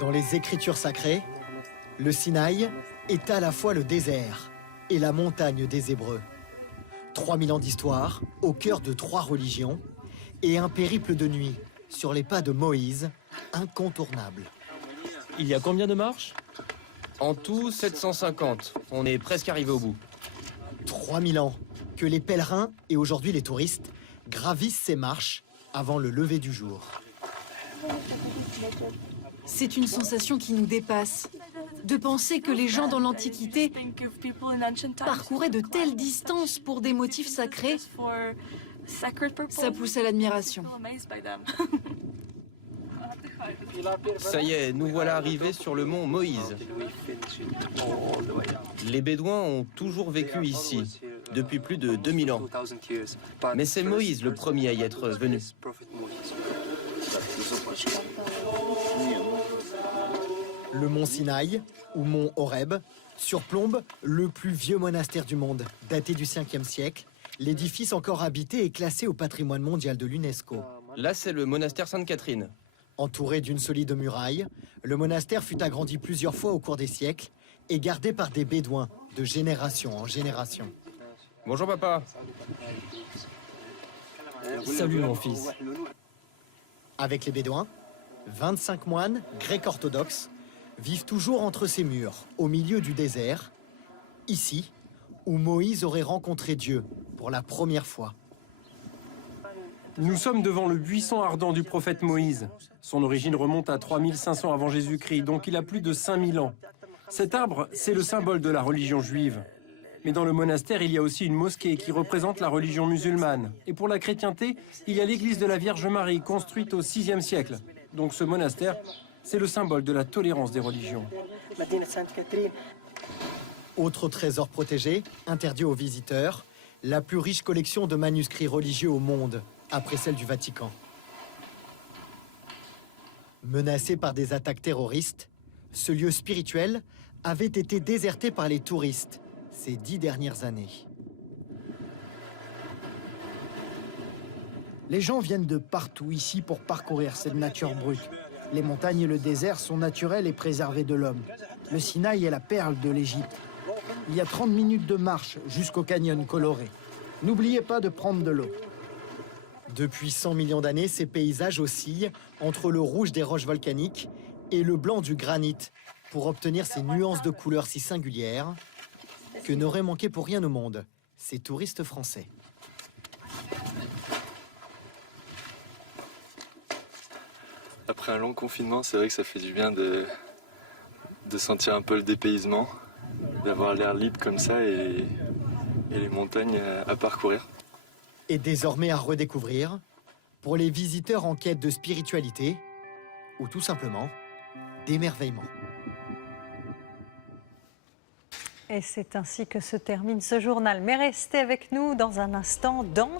Dans les Écritures sacrées, le Sinaï est à la fois le désert et la montagne des Hébreux. 3000 ans d'histoire, au cœur de 3 religions, et un périple de nuit sur les pas de Moïse, incontournable. Il y a combien de marches? En tout, 750. On est presque arrivé au bout. 3000 ans que les pèlerins et aujourd'hui les touristes gravissent ces marches avant le lever du jour. C'est une sensation qui nous dépasse. De penser que les gens dans l'Antiquité parcouraient de telles distances pour des motifs sacrés, ça pousse à l'admiration. Ça y est, nous voilà arrivés sur le mont Moïse. Les Bédouins ont toujours vécu ici, depuis plus de 2000 ans. Mais c'est Moïse le premier à y être venu. Le mont Sinaï, ou mont Horeb, surplombe le plus vieux monastère du monde, daté du 5e siècle. L'édifice encore habité est classé au patrimoine mondial de l'UNESCO. Là, c'est le monastère Sainte-Catherine. Entouré d'une solide muraille, le monastère fut agrandi plusieurs fois au cours des siècles et gardé par des Bédouins de génération en génération. Bonjour papa. Salut mon fils. Avec les Bédouins, 25 moines grecs orthodoxes vivent toujours entre ces murs, au milieu du désert, ici, où Moïse aurait rencontré Dieu pour la première fois. Nous sommes devant le buisson ardent du prophète Moïse. Son origine remonte à 3500 avant Jésus-Christ, donc il a plus de 5000 ans. Cet arbre, c'est le symbole de la religion juive. Mais dans le monastère, il y a aussi une mosquée qui représente la religion musulmane. Et pour la chrétienté, il y a l'église de la Vierge Marie, construite au VIe siècle. Donc ce monastère, c'est le symbole de la tolérance des religions. Autre trésor protégé, interdit aux visiteurs, la plus riche collection de manuscrits religieux au monde, après celle du Vatican. Menacé par des attaques terroristes, ce lieu spirituel avait été déserté par les touristes ces 10 dernières années. Les gens viennent de partout ici pour parcourir cette nature brute. Les montagnes et le désert sont naturels et préservés de l'homme. Le Sinaï est la perle de l'Égypte. Il y a 30 minutes de marche jusqu'au canyon coloré. N'oubliez pas de prendre de l'eau. Depuis 100 millions d'années, ces paysages oscillent entre le rouge des roches volcaniques et le blanc du granit pour obtenir ces nuances de couleurs si singulières que n'auraient manqué pour rien au monde ces touristes français. Après un long confinement, c'est vrai que ça fait du bien de sentir un peu le dépaysement, d'avoir l'air libre comme ça et les montagnes à parcourir. Et désormais à redécouvrir pour les visiteurs en quête de spiritualité ou tout simplement d'émerveillement. Et c'est ainsi que se termine ce journal. Mais restez avec nous dans un instant dans